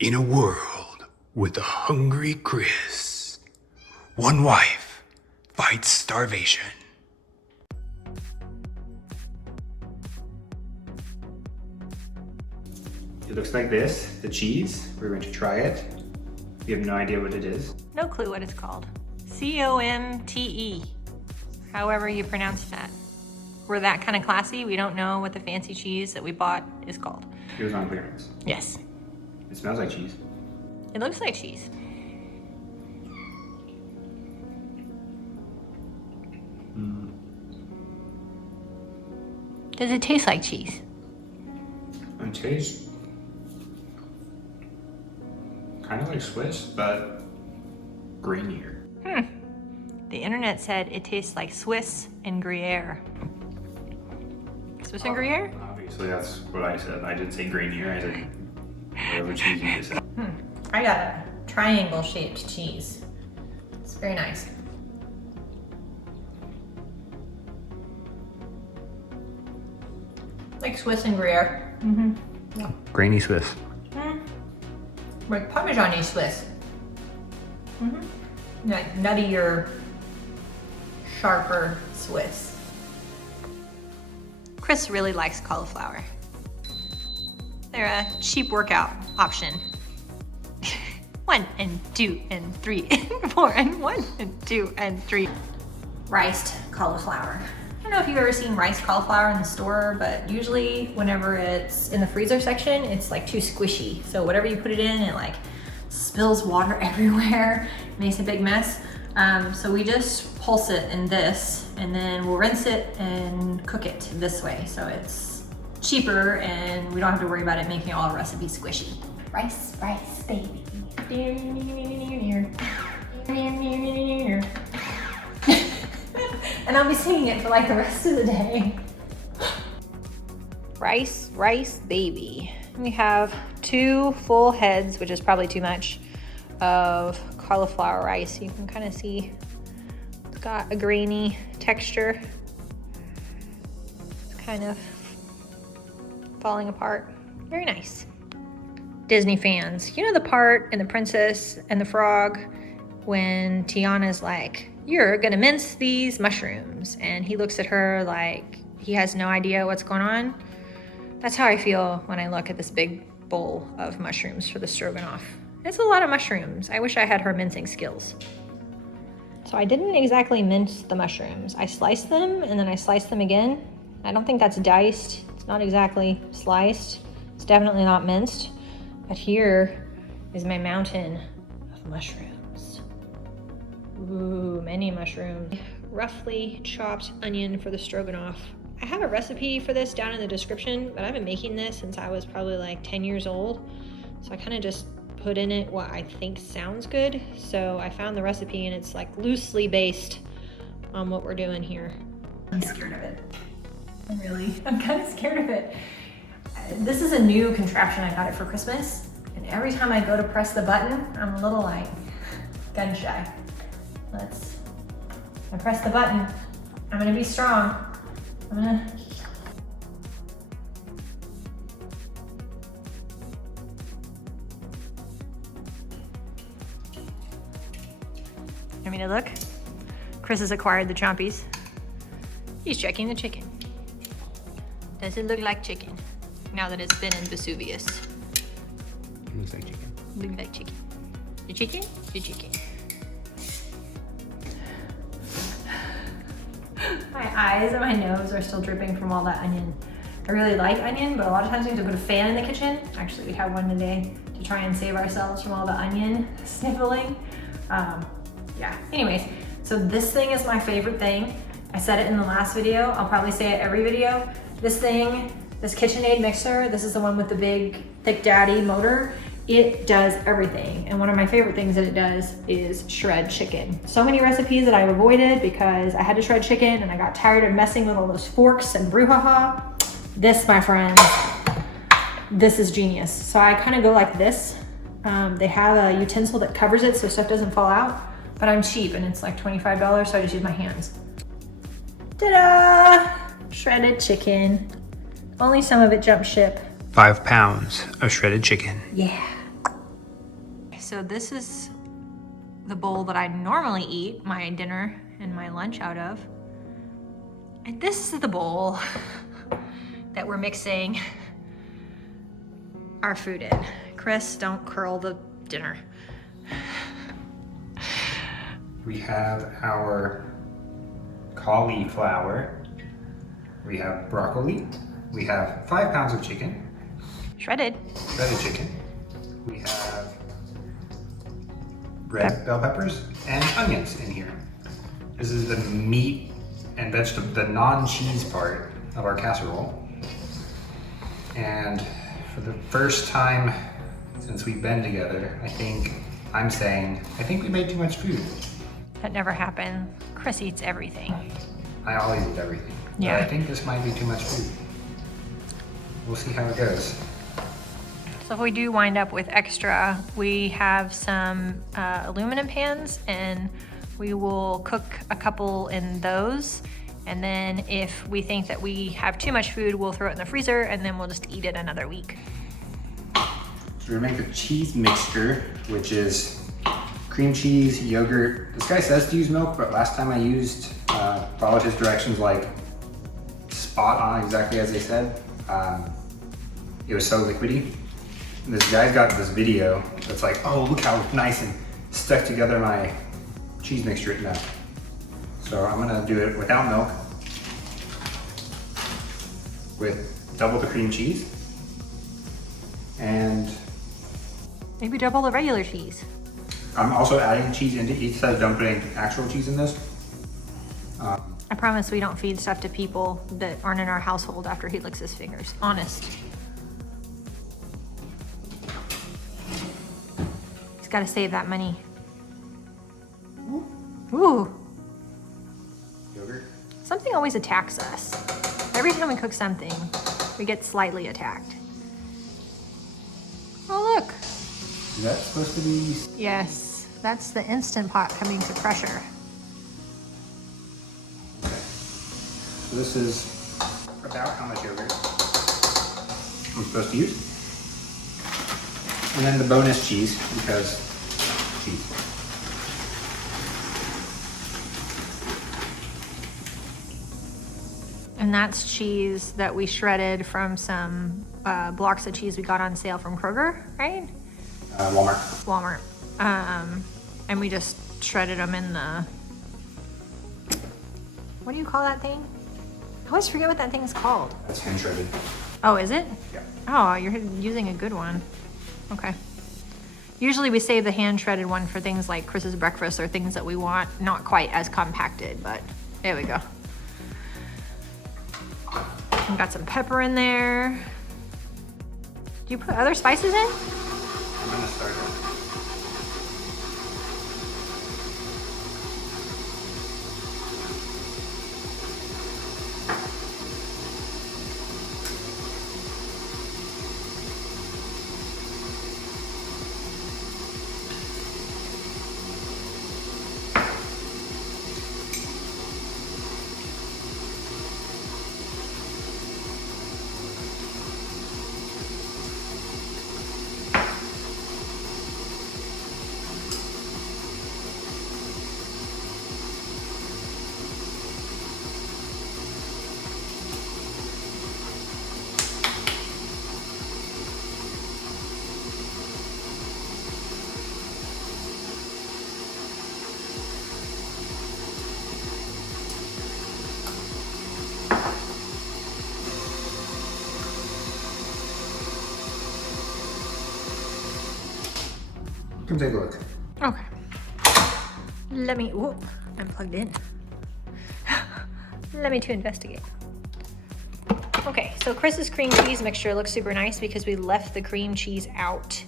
In a world with a hungry Chris, one wife fights starvation. It looks like this, the cheese. We're going to try it. We have no idea what it is. No clue what it's called. C-O-M-T-E. However you pronounce that. We're that kind of classy, we don't know what the fancy cheese that we bought is called. It was on clearance. Yes. It smells like cheese. It looks like cheese. Does it taste like cheese? It tastes kind of like Swiss, but grainier. The internet said it tastes like Swiss and Gruyere. Swiss and Gruyere? Obviously, that's what I said. I did say grainier. I said whatever cheese you said. I got a triangle shaped cheese. It's very nice. Like Swiss and Gruyere. Grainy Swiss. Like Parmesan-y Swiss. Like nuttier, sharper Swiss. Chris really likes cauliflower. They're a cheap workout option. 1 and 2 and 3 and 4 and 1 and 2 and 3. Riced cauliflower. I don't know if you've ever seen riced cauliflower in the store, but usually whenever it's in the freezer section, it's like too squishy. So whatever you put it in, it like spills water everywhere, makes a big mess. So we just pulse it in this, and then we'll rinse it and cook it this way. So it's cheaper and we don't have to worry about it making all our recipes squishy. Rice, rice, baby. And I'll be singing it for like the rest of the day. Rice, rice, baby. We have 2 full heads, which is probably too much, of cauliflower rice. You can kind of see it's got a grainy texture. It's kind of falling apart. Very nice. Disney fans, you know the part in The Princess and the Frog when Tiana's like, "You're gonna mince these mushrooms," and he looks at her like he has no idea what's going on? That's how I feel when I look at this big bowl of mushrooms for the stroganoff. It's a lot of mushrooms. I wish I had her mincing skills. So I didn't exactly mince the mushrooms. I sliced them and then I sliced them again. I don't think that's diced. It's not exactly sliced. It's definitely not minced. But here is my mountain of mushrooms. Ooh, many mushrooms. Roughly chopped onion for the stroganoff. I have a recipe for this down in the description, but I've been making this since I was probably like 10 years old. So I kind of just put in it what I think sounds good. So I found the recipe and it's like loosely based on what we're doing here. I'm scared of it. I'm kind of scared of it. This is a new contraption. I got it for Christmas. And every time I go to press the button, I'm a little like gun shy. I press the button. I'm gonna be strong. Want me to look? Chris has acquired the chompies. He's checking the chicken. Does it look like chicken now that it's been in Vesuvius? It looks like chicken. Look like chicken. Your chicken? Your chicken. My eyes and my nose are still dripping from all that onion. I really like onion, but a lot of times we have to put a fan in the kitchen. Actually, we have one today to try and save ourselves from all the onion sniffling. Yeah, anyways, so this thing is my favorite thing. I said it in the last video. I'll probably say it every video. This thing, this KitchenAid mixer, this is the one with the big Thick Daddy motor. It does everything. And one of my favorite things that it does is shred chicken. So many recipes that I've avoided because I had to shred chicken and I got tired of messing with all those forks and brouhaha. This, my friends, this is genius. So I kind of go like this. They have a utensil that covers it so stuff doesn't fall out, but I'm cheap and it's like $25, so I just use my hands. Ta-da! Shredded chicken. Only some of it jumped ship. 5 pounds of shredded chicken. Yeah. so this is the bowl that I normally eat my dinner and my lunch out of. And this is the bowl that we're mixing our food in. Chris, don't curl the dinner. We have our cauliflower. We have broccoli. We have 5 pounds of chicken. Shredded. Shredded chicken. We have red bell peppers and onions in here. This is the meat and vegetable, the non-cheese part of our casserole. And for the first time since we've been together, I think we made too much food. That never happened. Chris eats everything. I always eat everything. Yeah. But I think this might be too much food. We'll see how it goes. So if we do wind up with extra, we have some aluminum pans and we will cook a couple in those. And then if we think that we have too much food, we'll throw it in the freezer and then we'll just eat it another week. So we're gonna make a cheese mixture, which is cream cheese, yogurt. This guy says to use milk, but last time I followed his directions like spot on exactly as they said. It was so liquidy. And this guy's got this video that's like, oh, look how nice and stuck together my cheese mixture is now. So I'm gonna do it without milk, with double the cream cheese, and Maybe double the regular cheese. I'm also adding cheese into it. It says don't put any actual cheese in this. I promise we don't feed stuff to people that aren't in our household after he licks his fingers. Honest. He's got to save that money. Ooh. Yogurt. Something always attacks us. Every time we cook something, we get slightly attacked. Oh, look. Is that supposed to be? Yes, that's the Instant Pot coming to pressure. Okay. So this is about how much yogurt I'm supposed to use. And then the bonus cheese, because cheese. And that's cheese that we shredded from some blocks of cheese we got on sale from Kroger, right? Walmart. And we just shredded them in the, what do you call that thing? I always forget what that thing's called. That's hand shredded. Oh, is it? Yeah. Oh, you're using a good one. Okay. Usually we save the hand shredded one for things like Chris's breakfast or things that we want not quite as compacted, but there we go. We got some pepper in there. Do you put other spices in? I'm gonna start it. Come take a look. Okay. Let me, whoop, I'm plugged in. Let me to investigate. Okay, so Chris's cream cheese mixture looks super nice because we left the cream cheese out.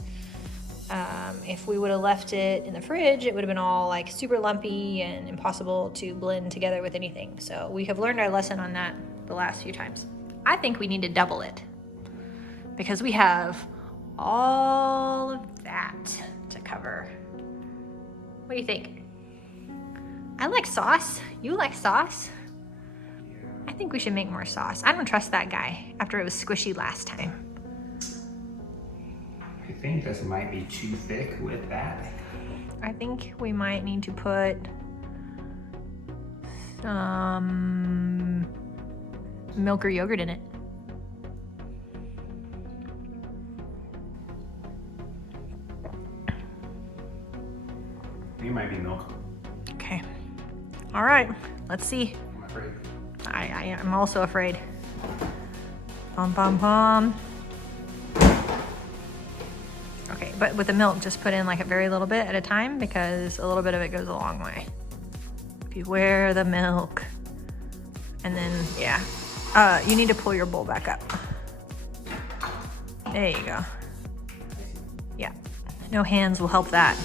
If we would have left it in the fridge, it would have been all like super lumpy and impossible to blend together with anything. So we have learned our lesson on that the last few times. I think we need to double it because we have all of that to cover. What do you think? I like sauce. You like sauce? I think we should make more sauce. I don't trust that guy after it was squishy last time. I think this might be too thick with that. I think we might need to put some milk or yogurt in it. I think it might be milk. Okay. All right, let's see. I'm afraid. I'm also afraid. Pom pom pom. Okay, but with the milk, just put in like a very little bit at a time because a little bit of it goes a long way. Beware the milk. And then, yeah. You need to pull your bowl back up. There you go. Yeah, no hands will help that.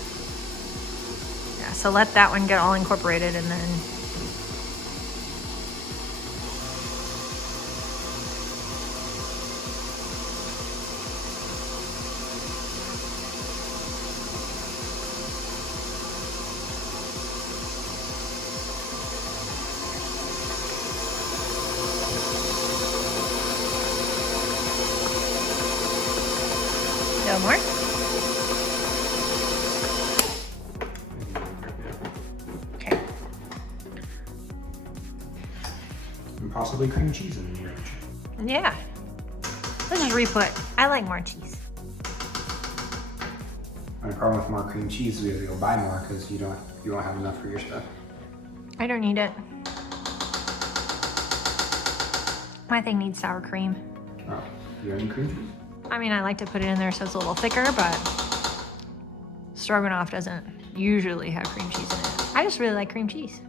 Yeah, so let that one get all incorporated and then no more. Okay. And possibly cream cheese in the range. Yeah. Let's just re-put. I like more cheese. The problem with more cream cheese is you'll buy more because you won't have enough for your stuff. I don't need it. My thing needs sour cream. Oh, you have any cream cheese? I mean, I like to put it in there so it's a little thicker, but Stroganoff doesn't usually have cream cheese in it. I just really like cream cheese.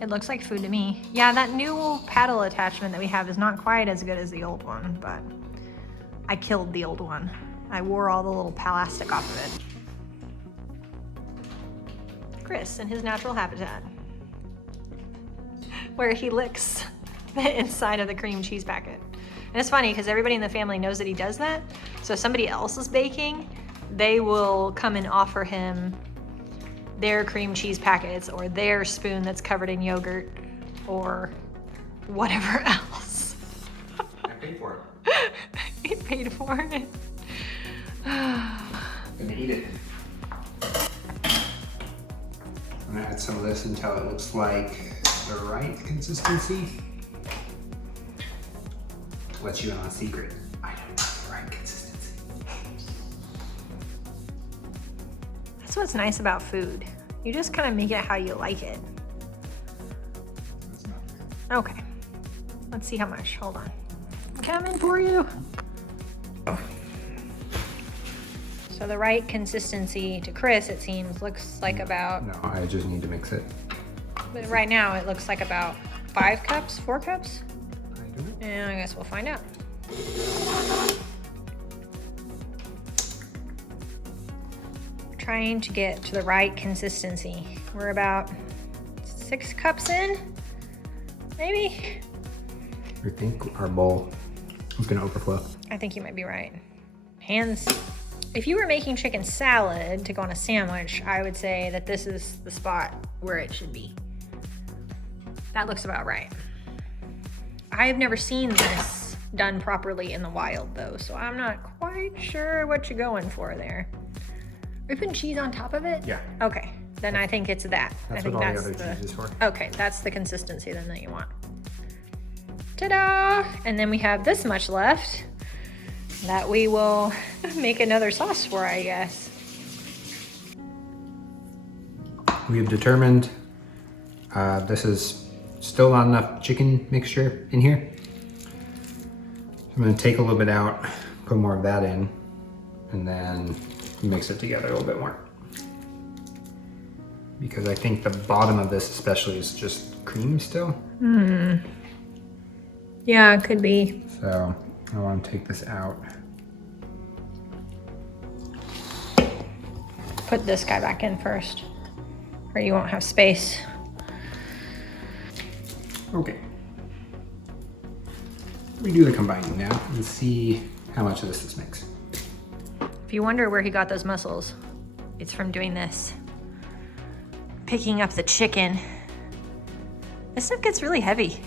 It looks like food to me. Yeah, that new paddle attachment that we have is not quite as good as the old one, but I killed the old one. I wore all the little plastic off of it. Chris in his natural habitat, where he licks the inside of the cream cheese packet. And it's funny because everybody in the family knows that he does that. So if somebody else is baking, they will come and offer him their cream cheese packets or their spoon that's covered in yogurt or whatever else. I paid for it. He paid for it. Gonna eat it. I'm gonna add some of this until it looks like the right consistency. To let you in on a secret, I don't have the right consistency. That's what's nice about food. You just kind of make it how you like it. That's not good. Okay. Let's see how much. Hold on. Coming for you. So the right consistency to Chris, it seems, looks like about, No, I just need to mix it. but right now it looks like about 5 cups, 4 cups? I don't know. And I guess we'll find out. Trying to get to the right consistency. We're about 6 cups in, maybe? I think our bowl is gonna overflow. I think you might be right. Hands. If you were making chicken salad to go on a sandwich, I would say that this is the spot where it should be. That looks about right. I've never seen this done properly in the wild though, so I'm not quite sure what you're going for there. Are you putting cheese on top of it? Yeah. Okay, then I think it's that. That's I think what all that's the other cheese is for. Okay, that's the consistency then that you want. Ta-da! And then we have this much left that we will make another sauce for, I guess. We have determined this is still not enough chicken mixture in here. I'm gonna take a little bit out, put more of that in, and then mix it together a little bit more. Because I think the bottom of this especially is just cream still. Yeah, it could be. So I want to take this out. Put this guy back in first, or you won't have space. Okay. We do the combining now and see how much of this makes. If you wonder where he got those muscles, it's from doing this. Picking up the chicken This stuff gets really heavy.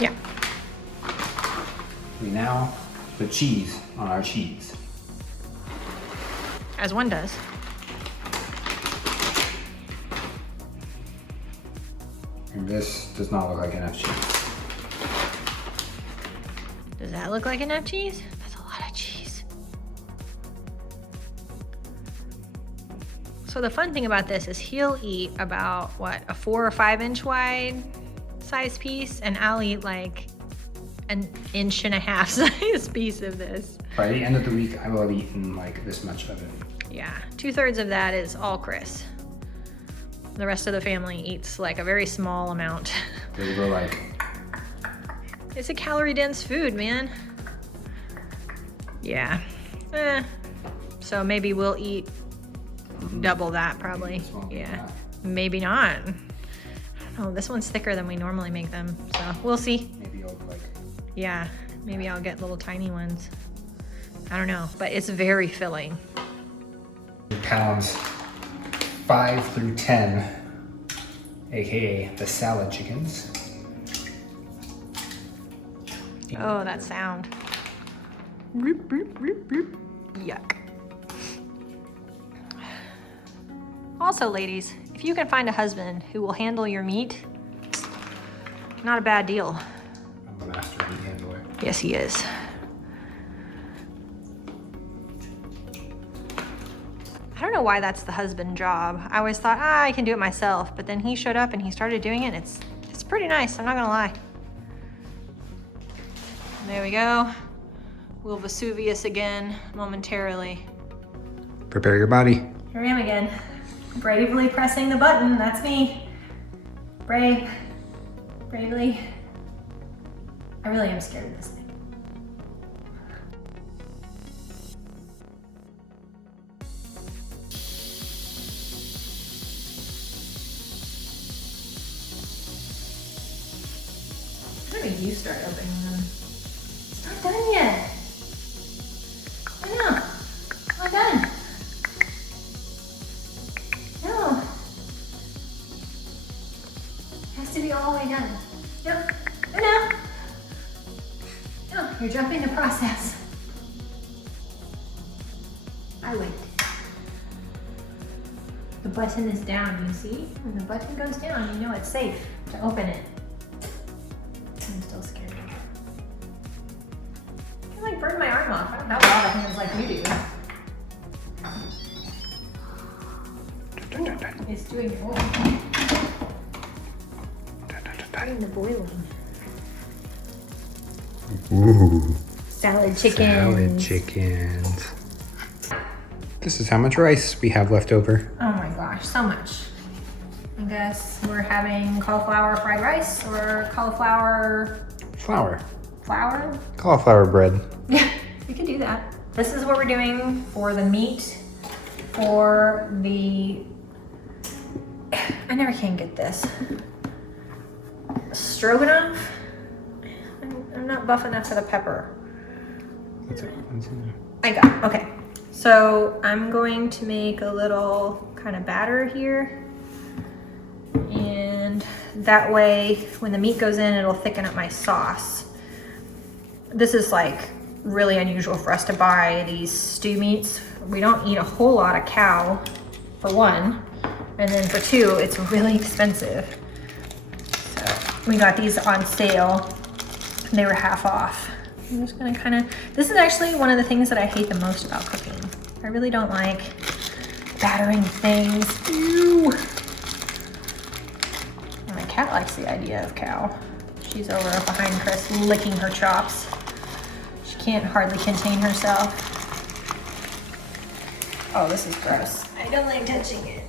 Yeah. We now put cheese on our cheese. As one does. And this does not look like enough cheese. Does that look like enough cheese? That's a lot of cheese. So the fun thing about this is he'll eat about, what, a 4 or 5 inch wide size piece, and I'll eat like an 1.5 inch size piece of this. By the end of the week, I will have eaten like this much of it. Yeah, 2/3 of that is all Chris. The rest of the family eats like a very small amount. They go like... It's a calorie dense food, man. Yeah. So maybe we'll eat double that probably. Yeah. Maybe not. I don't know. This one's thicker than we normally make them. So we'll see. Maybe I'll like... Yeah. Maybe I'll get little tiny ones. I don't know. But it's very filling. Pounds 5 through 10, aka the salad chickens. Oh, that sound. Roop, roop, roop, roop. Yuck. Also, ladies, if you can find a husband who will handle your meat, not a bad deal. I'm a master meat handler. Yes, he is. I don't know why that's the husband job. I always thought, I can do it myself, but then he showed up and he started doing it, and it's pretty nice, I'm not gonna lie. There we go. We'll Vesuvius again momentarily. Prepare your body. Here I am again. Bravely pressing the button, that's me. Bravely. I really am scared of this thing. When did you start opening them? It's not done yet. I know. It's not done. No. It has to be all the way done. No. No. No, you're jumping the process. I wait. The button is down, you see? When the button goes down, you know it's safe to open it. I'm still scared. I like burned my arm off. I don't have a lot of hands like you do. It's doing it all. Doing the boiling. Ooh. Salad chicken. Salad chickens. This is how much rice we have left over. Oh my gosh, so much. I guess we're having cauliflower fried rice or cauliflower Flour. flour. Cauliflower bread. Yeah, we can do that. This is what we're doing for the meat for the, I never can get this. Stroganoff. I'm not buff enough for the pepper. I got it, okay. So I'm going to make a little kind of batter here. And that way, when the meat goes in, it'll thicken up my sauce. This is like really unusual for us to buy these stew meats. We don't eat a whole lot of cow, for one. And then for two, it's really expensive. So we got these on sale. They were half off. I'm just gonna kind of, this is actually one of the things that I hate the most about cooking. I really don't like battering things. Ew. My cat likes the idea of cow. She's over behind Chris licking her chops. She can't hardly contain herself. Oh, this is gross. I don't like touching it.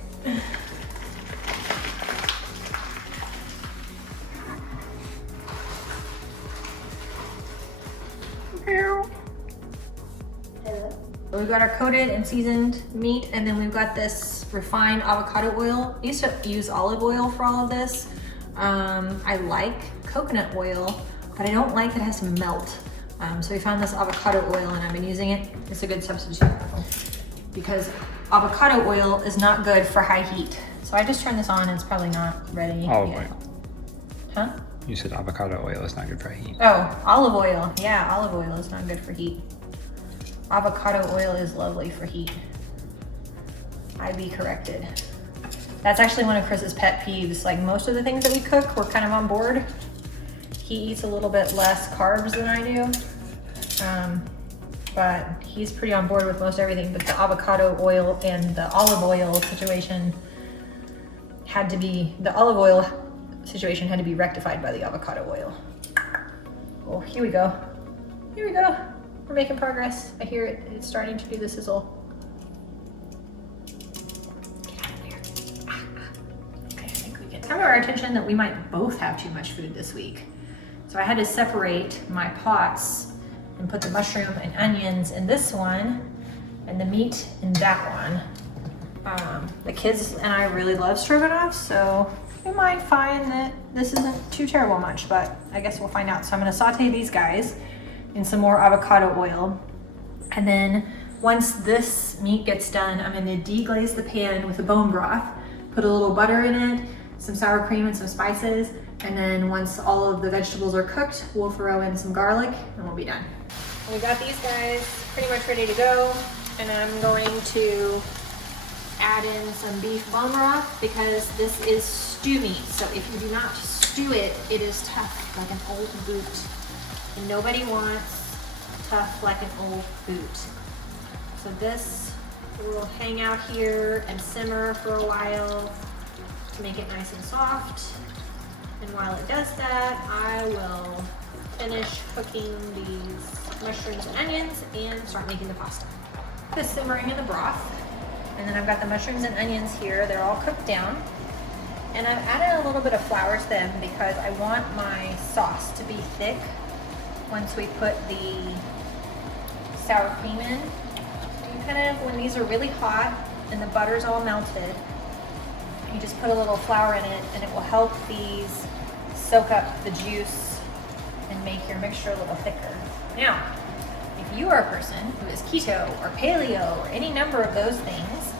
We've got our coated and seasoned meat, and then we've got this refined avocado oil. I used to use olive oil for all of this. I like coconut oil, but I don't like that it has to melt. So we found this avocado oil and I've been using it. It's a good substitute because avocado oil is not good for high heat. So I just turned this on, it's probably not ready Olive yet. oil. Huh? You said avocado oil is not good for heat. Oh, olive oil. Yeah, olive oil is not good for heat. Avocado oil is lovely for heat. I be corrected. That's actually one of Chris's pet peeves. Like most of the things that we cook, we're kind of on board. He eats a little bit less carbs than I do. But he's pretty on board with most everything. But the avocado oil and the olive oil situation had to be, the olive oil situation had to be rectified by the avocado oil. Oh, here we go. Here we go. We're making progress. I hear it. It's starting to do the sizzle. Get out of there. Okay, I think we get come to our attention that we might both have too much food this week. So I had to separate my pots and put the mushroom and onions in this one and the meat in that one. The kids and I really love stroganoff, so we might find that this isn't too terrible much, but I guess we'll find out. So I'm gonna saute these guys in some more avocado oil. And then once this meat gets done, I'm gonna deglaze the pan with a bone broth, put a little butter in it, some sour cream and some spices. And then once all of the vegetables are cooked, we'll throw in some garlic and we'll be done. We got these guys pretty much ready to go. And I'm going to add in some beef bone broth because this is stew meat. So if you do not stew it, it is tough like an old boot. And nobody wants tough like an old boot. So this will hang out here and simmer for a while to make it nice and soft. And while it does that, I will finish cooking these mushrooms and onions and start making the pasta. This simmering in the broth. And then I've got the mushrooms and onions here. They're all cooked down. And I've added a little bit of flour to them because I want my sauce to be thick once we put the sour cream in. So you kind of, when these are really hot and the butter's all melted, you just put a little flour in it and it will help these soak up the juice and make your mixture a little thicker. Now, if you are a person who is keto or paleo or any number of those things,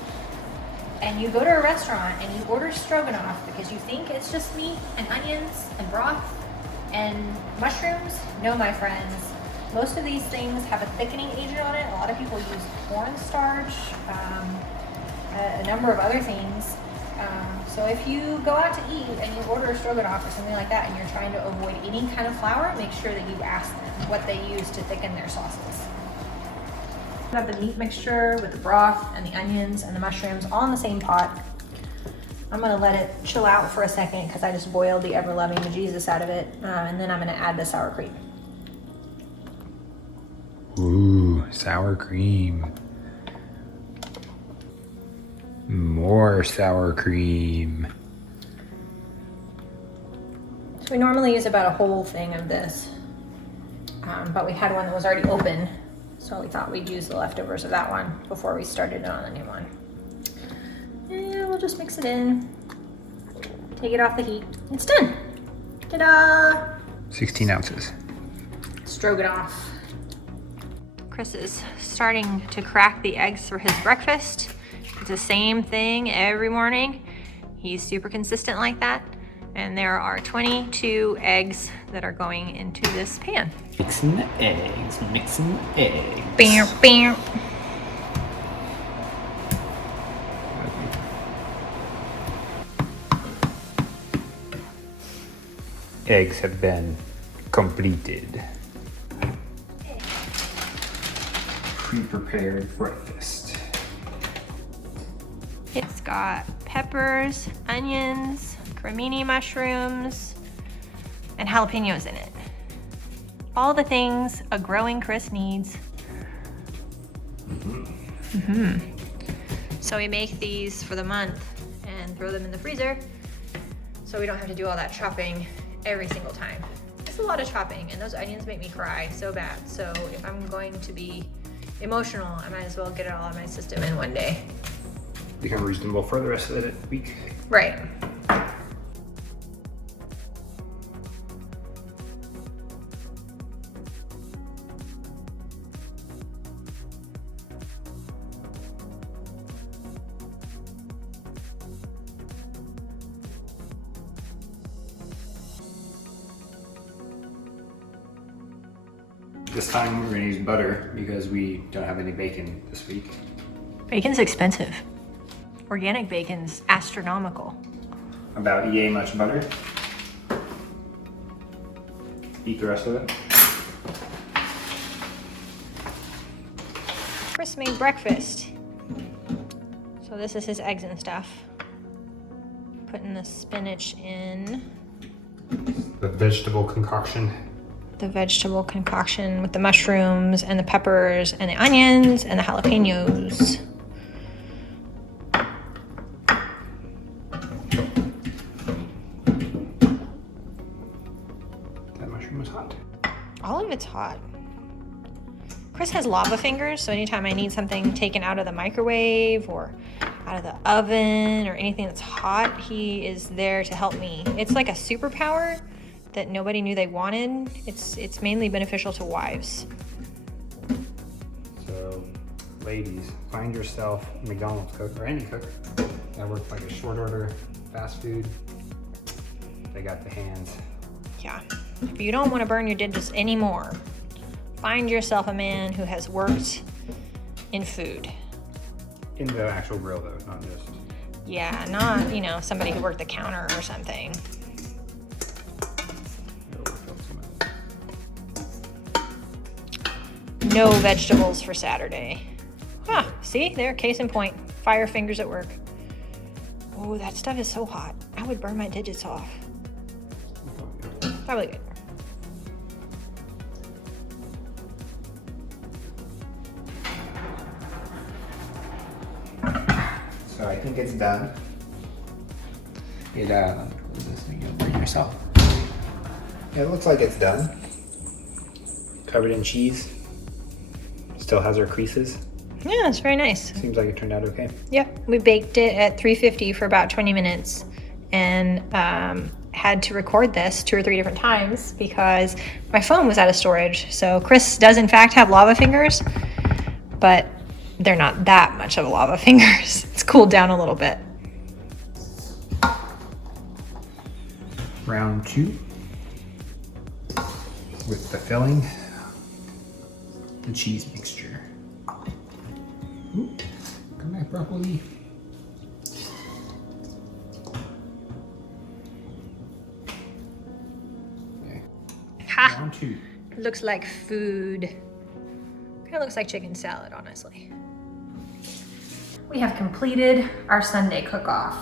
and you go to a restaurant and you order stroganoff because you think it's just meat and onions and broth and mushrooms, no, my friends. Most of these things have a thickening agent on it. A lot of people use cornstarch, a number of other things. So if you go out to eat and you order a stroganoff or something like that and you're trying to avoid any kind of flour, make sure that you ask them what they use to thicken their sauces. I have the meat mixture with the broth and the onions and the mushrooms all in the same pot. I'm gonna let it chill out for a second because I just boiled the ever-loving bejesus out of it, and then I'm gonna add the sour cream. Ooh, sour cream. More sour cream. So we normally use about a whole thing of this, but we had one that was already open, so we thought we'd use the leftovers of that one before we started on the new one. And we'll just mix it in, take it off the heat. It's done. Ta-da! 16 ounces. Stroganoff. Chris is starting to crack the eggs for his breakfast. It's the same thing every morning. He's super consistent like that. And there are 22 eggs that are going into this pan. Mixing the eggs, mixing the eggs. Bam, bam. Eggs have been completed. Pre-prepared breakfast. It's got peppers, onions, cremini mushrooms, and jalapenos in it. All the things a growing Chris needs. So we make these for the month and throw them in the freezer so we don't have to do all that chopping every single time. It's a lot of chopping and those onions make me cry so bad. So if I'm going to be emotional, I might as well get it all out of my system in one day. Become reasonable for the rest of the week. Right. This time we're gonna use butter because we don't have any bacon this week. Bacon's expensive. Organic bacon's astronomical. About yay much butter. Eat the rest of it. Chris made breakfast. So this is his eggs and stuff. Putting the spinach in. The vegetable concoction. The vegetable concoction with the mushrooms and the peppers and the onions and the jalapenos. That mushroom was hot. All of it's hot. Chris has lava fingers, so anytime I need something taken out of the microwave or out of the oven or anything that's hot, he is there to help me. It's like a superpower that nobody knew they wanted. It's mainly beneficial to wives. So, ladies, find yourself a McDonald's cook or any cook that works like a short order fast food. They got the hands. Yeah. If you don't want to burn your digits anymore, find yourself a man who has worked in food. In the actual grill though, not just. Yeah, not, somebody who worked the counter or something. No vegetables for Saturday. Ah, see? There, case in point. Fire fingers at work. Oh, that stuff is so hot. I would burn my digits off. Probably good. So I think it's done. Close this thing, you'll burn yourself. Yeah, it looks like it's done. Covered in cheese. Still has our creases. Yeah, it's very nice. Seems like it turned out okay. Yep, we baked it at 350 for about 20 minutes and had to record this 2 or 3 different times because my phone was out of storage. So Chris does in fact have lava fingers, but they're not that much of lava fingers. It's cooled down a little bit. Round 2 with the filling, the cheese mixture. Ooh, come back, broccoli. Okay. Ha! Round 2. Looks like food. Kind of looks like chicken salad, honestly. We have completed our Sunday cook-off.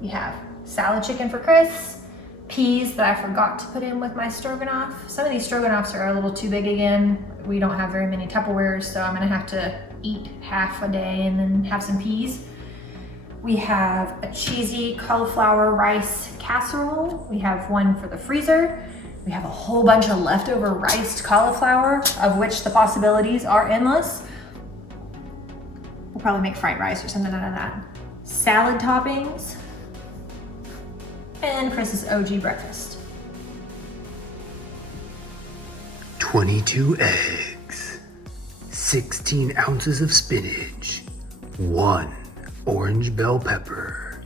We have salad chicken for Chris, peas that I forgot to put in with my stroganoff. Some of these stroganoffs are a little too big again. We don't have very many Tupperwares, so I'm gonna have to eat half a day and then have some peas. We have a cheesy cauliflower rice casserole. We have one for the freezer. We have a whole bunch of leftover riced cauliflower, of which the possibilities are endless. We'll probably make fried rice or something out of that. Salad toppings, and Chris's OG breakfast. 22 eggs, 16 ounces of spinach, 1 orange bell pepper,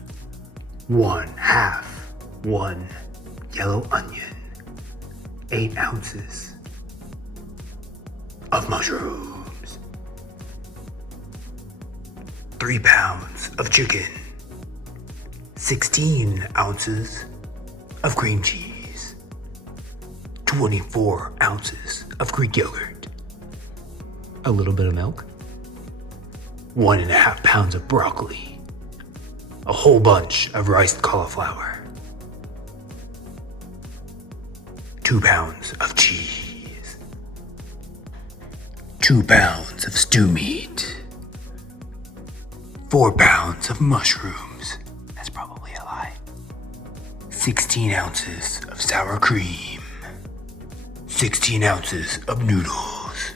1 yellow onion, 8 ounces of mushrooms, 3 pounds of chicken, 16 ounces of cream cheese, 24 ounces of Greek yogurt, a little bit of milk, 1.5 pounds of broccoli, a whole bunch of riced cauliflower, 2 pounds of cheese, 2 pounds of stew meat, 4 pounds of mushrooms, that's probably a lie, 16 ounces of sour cream, 16 ounces of noodles,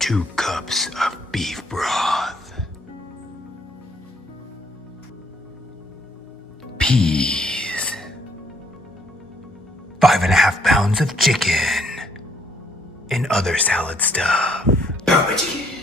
2 cups of beef broth, peas, 5.5 pounds of chicken, and other salad stuff. Baba chicken.